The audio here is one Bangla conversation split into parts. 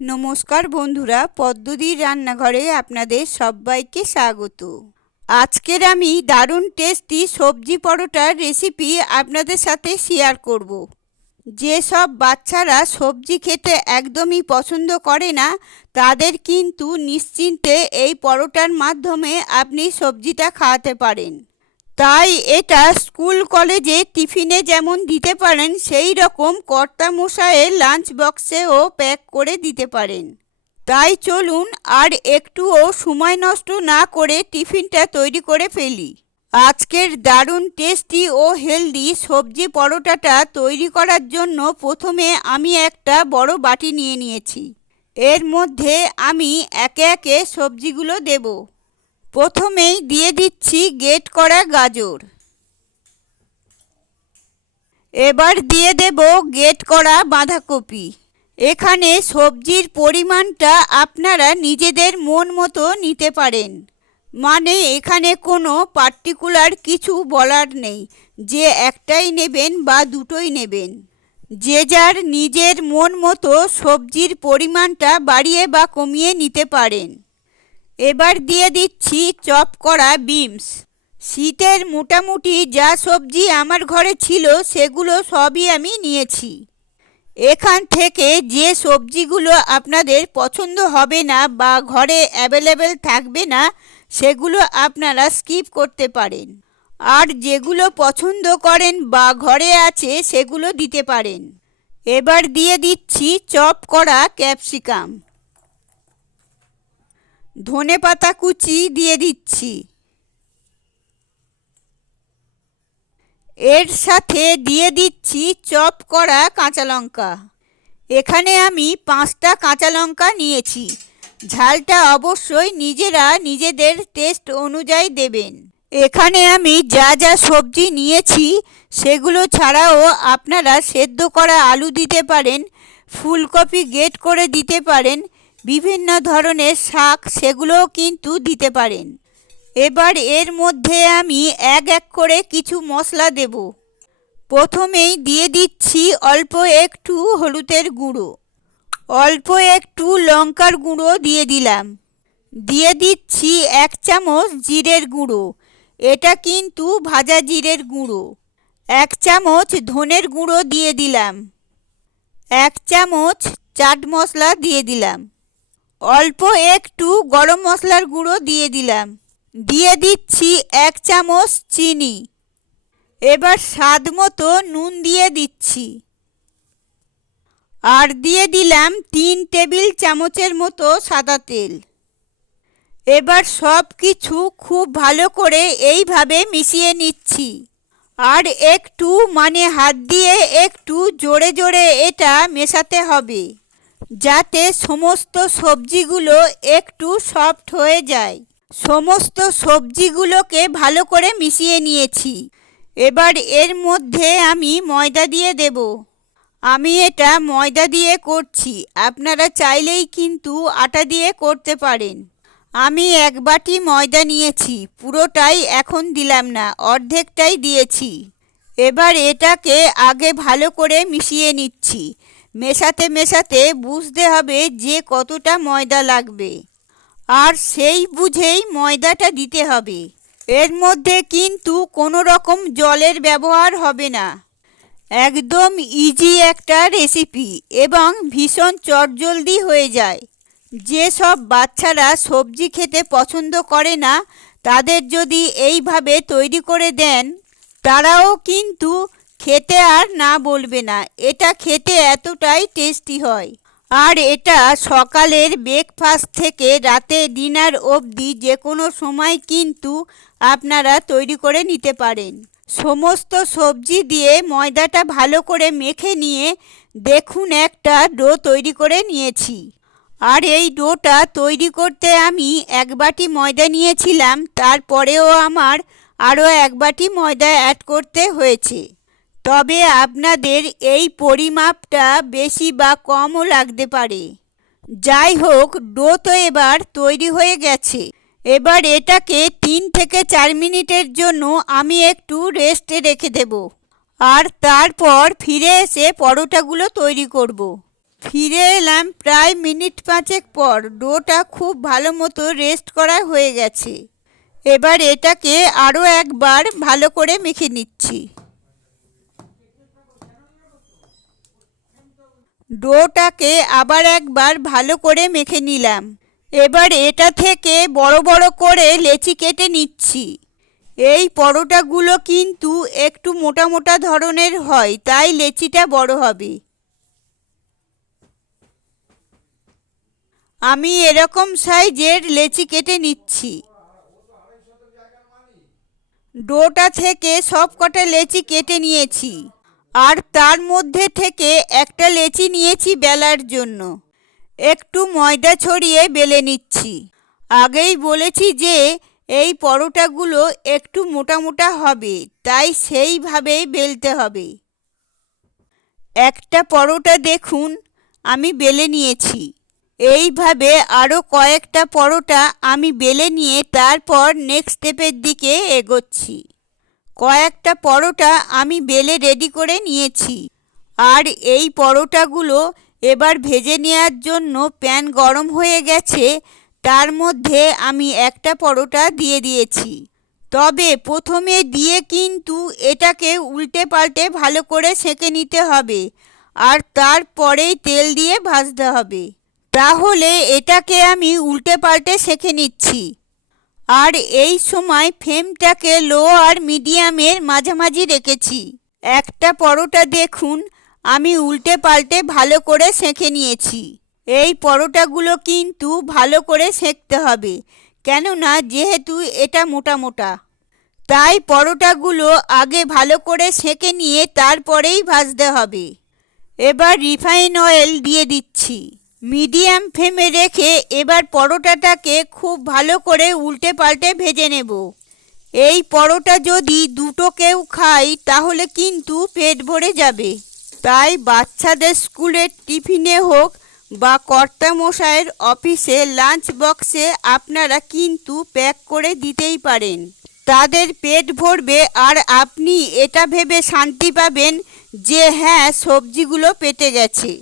নমস্কার বন্ধুরা, পদ্মদির রান্নাঘরে আপনাদের সবাইকে স্বাগত। আজকের আমি দারুণ টেস্টি সবজি পরোটার রেসিপি আপনাদের সাথে শেয়ার করব। যেসব বাচ্চারা সবজি খেতে একদমই পছন্দ করে না, তাদের কিন্তু নিশ্চিন্তে এই পরোটার মাধ্যমে আপনি সবজিটা খাওয়াতে পারেন। তাই এটা স্কুল কলেজে টিফিনে যেমন দিতে পারেন, সেই রকম কর্তামশাইয়ের লাঞ্চ বক্সেও প্যাক করে দিতে পারেন। তাই চলুন আর একটুও সময় নষ্ট না করে টিফিনটা তৈরি করে ফেলি। আজকের দারুণ টেস্টি ও হেলদি সবজি পরোটাটা তৈরি করার জন্য প্রথমে আমি একটা বড় বাটি নিয়ে নিয়েছি। এর মধ্যে আমি একে একে সবজিগুলো দেব। প্রথমেই দিয়ে দিচ্ছি গ্রেট করা গাজর। এবার দিয়ে দেব গ্রেট করা বাঁধাকপি। এখানে সবজির পরিমাণটা আপনারা নিজেদের মন মতো নিতে পারেন, মানে এখানে কোনো পার্টিকুলার কিছু বলার নেই যে একটাই নেবেন বা দুটোই নেবেন। যে যার নিজের মন মতো সবজির পরিমাণটা বাড়িয়ে বা কমিয়ে নিতে পারেন। এবার দিয়ে দিচ্ছি চপ করা বিনস। শীতের মোটামুটি যা সবজি আমার ঘরে ছিল সেগুলো সবই আমি নিয়েছি। এখান থেকে যে সবজিগুলো আপনাদের পছন্দ হবে না বা ঘরে অ্যাভেলেবেল থাকবে না, সেগুলো আপনারা স্কিপ করতে পারেন। আর যেগুলো পছন্দ করেন বা ঘরে আছে সেগুলো দিতে পারেন। এবার দিয়ে দিচ্ছি চপ করা ক্যাপসিকাম। ধনেপাতা কুচি দিয়ে দিচ্ছি। এর সাথে দিয়ে দিচ্ছি চপ করা কাঁচা লঙ্কা। এখানে আমি 5টা কাঁচা লঙ্কা নিয়েছি। ঝালটা অবশ্যই নিজেরা নিজেদের টেস্ট অনুযায়ী দেবেন। এখানে আমি যা যা সবজি নিয়েছি সেগুলো ছাড়াও আপনারা সেদ্ধ করা আলু দিতে পারেন, ফুলকপি গ্রেট করে দিতে পারেন, বিভিন্ন ধরনের শাক সেগুলোও কিন্তু দিতে পারেন। এবার এর মধ্যে আমি এক এক করে কিছু মশলা দেব। প্রথমেই দিয়ে দিচ্ছি অল্প একটু হলুদের গুঁড়ো, অল্প একটু লঙ্কার গুঁড়ো দিয়ে দিলাম। দিয়ে দিচ্ছি 1 চামচ জিরের গুঁড়ো, এটা কিন্তু ভাজা জিরের গুঁড়ো। 1 চামচ ধনের গুঁড়ো দিয়ে দিলাম। 1 চামচ চাট মশলা দিয়ে দিলাম। অল্প একটু গরম মশলার গুঁড়ো দিয়ে দিলাম। দিয়ে দিচ্ছি 1 চামচ চিনি। এবার স্বাদ মতো নুন দিয়ে দিচ্ছি। আর দিয়ে দিলাম 3 টেবিল চামচের মতো সাদা তেল। এবার সব কিছু খুব ভালো করে এইভাবে মিশিয়ে নিচ্ছি। আর একটু হাত দিয়ে একটু জোরে জোরে এটা মেশাতে হবে, যাতে সমস্ত সবজিগুলো একটু সফট হয়ে যায়। সমস্ত সবজিগুলোকে ভালো করে মিশিয়ে নিয়েছি। এবার এর মধ্যে আমি ময়দা দিয়ে দেব। আমি এটা ময়দা দিয়ে করছি, আপনারা চাইলেই কিন্তু আটা দিয়ে করতে পারেন। আমি 1 বাটি ময়দা নিয়েছি, পুরোটাই এখন দিলাম না, অর্ধেকটাই দিয়েছি। এবার এটাকে আগে ভালো করে মিশিয়ে নিচ্ছি। মেশাতে মেশাতে বুঝতে হবে যে কতটা ময়দা লাগবে, আর সেই বুঝেই ময়দাটা দিতে হবে। এর মধ্যে কিন্তু কোনো রকম জলের ব্যবহার হবে না। একদম ইজি একটা রেসিপি এবং ভীষণ চটজলদি হয়ে যায়। যেসব বাচ্চারা সবজি খেতে পছন্দ করে না, তাদের যদি এইভাবে তৈরি করে দেন, তারাও কিন্তু খেতে আর না বলবে না। এটা খেতে এতটাই টেস্টি হয়। আর এটা সকালের ব্রেকফাস্ট থেকে রাতে ডিনার অবধি যে কোনো সময় কিন্তু আপনারা তৈরি করে নিতে পারেন। সমস্ত সবজি দিয়ে ময়দাটা ভালো করে মেখে নিয়ে দেখুন একটা ডো তৈরি করে নিয়েছি। আর এই ডোটা তৈরি করতে আমি 1 বাটি ময়দা নিয়েছিলাম, তারপরেও আমার আরও 1 বাটি ময়দা অ্যাড করতে হয়েছে। তবে আপনাদের এই পরিমাপটা বেশি বা কমও লাগতে পারে। যাই হোক, ডো তো এবার তৈরি হয়ে গেছে। এবার এটাকে 3 থেকে 4 মিনিটের জন্য আমি একটু রেস্টে রেখে দেব। আর তারপর ফিরে এসে পরোটাগুলো তৈরি করব। ফিরে এলাম প্রায় মিনিট 5 পর। ডোটা খুব ভালো মতো রেস্ট করা হয়ে গেছে। এবার এটাকে আরও একবার ভালো করে মেখে নিচ্ছি। ডোটাকে আবার একবার ভালো করে মেখে নিলাম। এবার এটা থেকে বড় বড় করে লেচি কেটে নিচ্ছি। এই পরোটাগুলো কিন্তু একটু মোটা মোটা ধরনের হয়, তাই লেচিটা বড় হবে। আমি এরকম সাইজের লেচি কেটে নিচ্ছি। ডোটা থেকে সব কটা লেচি কেটে নিয়েছি, আর তার মধ্যে থেকে একটা লেচি নিয়েছি বেলার জন্য। একটু ময়দা ছড়িয়ে বেলে নিচ্ছি। আগেই বলেছি যে এই পরোটাগুলো একটু মোটা মোটা হবে, তাই সেইভাবেই বেলতে হবে। একটা পরোটা দেখুন আমি বেলে নিয়েছি। এইভাবে আরও কয়েকটা পরোটা আমি বেলে নিয়ে তারপর নেক্সট স্টেপের দিকে এগোচ্ছি। কয়েকটা পরোটা আমি বেলে রেডি করে নিয়েছি, আর এই পরোটাগুলো এবার ভেজে নেওয়ার জন্য প্যান গরম হয়ে গেছে। তার মধ্যে আমি একটা পরোটা দিয়ে দিয়েছি। তবে প্রথমে দিয়ে কিন্তু এটাকে উল্টে পাল্টে ভালো করে সেঁকে নিতে হবে, আর তারপরেই তেল দিয়ে ভাজতে হবে। তাহলে এটাকে আমি উল্টে পাল্টে সেঁকে নিচ্ছি। আর এই সময় ফ্লেমটাকে লো আর মিডিয়ামের মাঝামাঝি রেখেছি। একটা পরোটা দেখুন আমি উল্টে পাল্টে ভালো করে সেঁকে নিয়েছি। এই পরোটাগুলো কিন্তু ভালো করে সেঁকতে হবে, কেননা যেহেতু এটা মোটা মোটা, তাই পরোটাগুলো আগে ভালো করে সেঁকে নিয়ে তারপরেই ভাজতে হবে। এবার রিফাইন অয়েল দিয়ে দিচ্ছি। মিডিয়াম ফ্লেমে রেখে এবার পরোটাটাকে খুব ভালো করে উল্টে পাল্টে ভেজে নেব। এই পরোটা যদি দুটো কেউ খায় তাহলে কিন্তু পেট ভরে যাবে, তাই বাচ্চাদের স্কুলের টিফিনে হোক বা কর্তামশাইয়ের অফিসে লাঞ্চ বক্সে আপনারা কিন্তু প্যাক করে দিতেই পারেন। তাদের পেট ভরবে আর আপনি এটা ভেবে শান্তি পাবেন যে হ্যাঁ সবজিগুলো পেটে গেছে।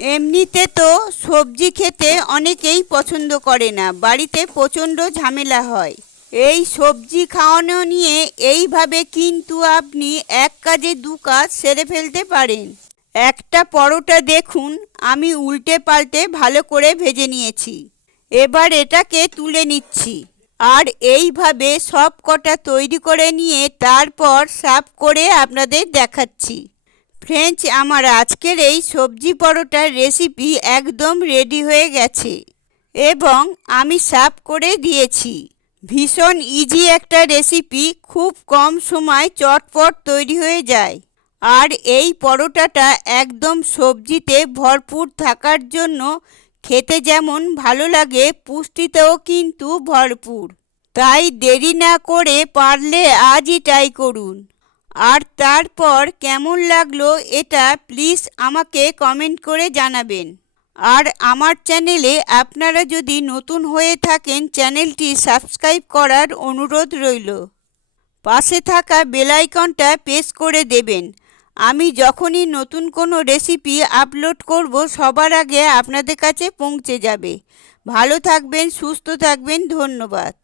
এমনিতে তো সবজি খেতে অনেকেই পছন্দ করে না, বাড়িতে প্রচণ্ড ঝামেলা হয়। এই সবজি খাওয়ানো নিয়ে এইভাবে কিন্তু আপনি এক কাজে দু কাজ সেরে ফেলতে পারেন। একটা পরোটা দেখুন আমি উল্টে পাল্টে ভালো করে ভেজে নিয়েছি। এবার এটাকে তুলে নিচ্ছি, আর এইভাবে সব কটা তৈরি করে নিয়ে তারপর সার্ভ করে আপনাদের দেখাচ্ছি। ফ্রেন্ডস, আমার আজকের এই সবজি পরোটার রেসিপি একদম রেডি হয়ে গেছে এবং আমি সার্ভ করে দিয়েছি। ভীষণ ইজি একটা রেসিপি, খুব কম সময় চটপট তৈরি হয়ে যায়। আর এই পরোটাটা একদম সবজিতে ভরপুর থাকার জন্য খেতে যেমন ভালো লাগে, পুষ্টিতেও কিন্তু ভরপুর। তাই দেরি না করে পারলে আজই ট্রাই করুন। আর তারপর কেমন লাগলো এটা প্লিজ আমাকে কমেন্ট করে জানাবেন। আর আমার চ্যানেলে আপনারা যদি নতুন হয়ে থাকেন চ্যানেলটি সাবস্ক্রাইব করার অনুরোধ রইল। পাশে থাকা বেল আইকনটা প্রেস করে দেবেন। আমি যখনই নতুন কোনো রেসিপি আপলোড করব সবার আগে আপনাদের কাছে পৌঁছে যাবে। ভালো থাকবেন, সুস্থ থাকবেন, ধন্যবাদ।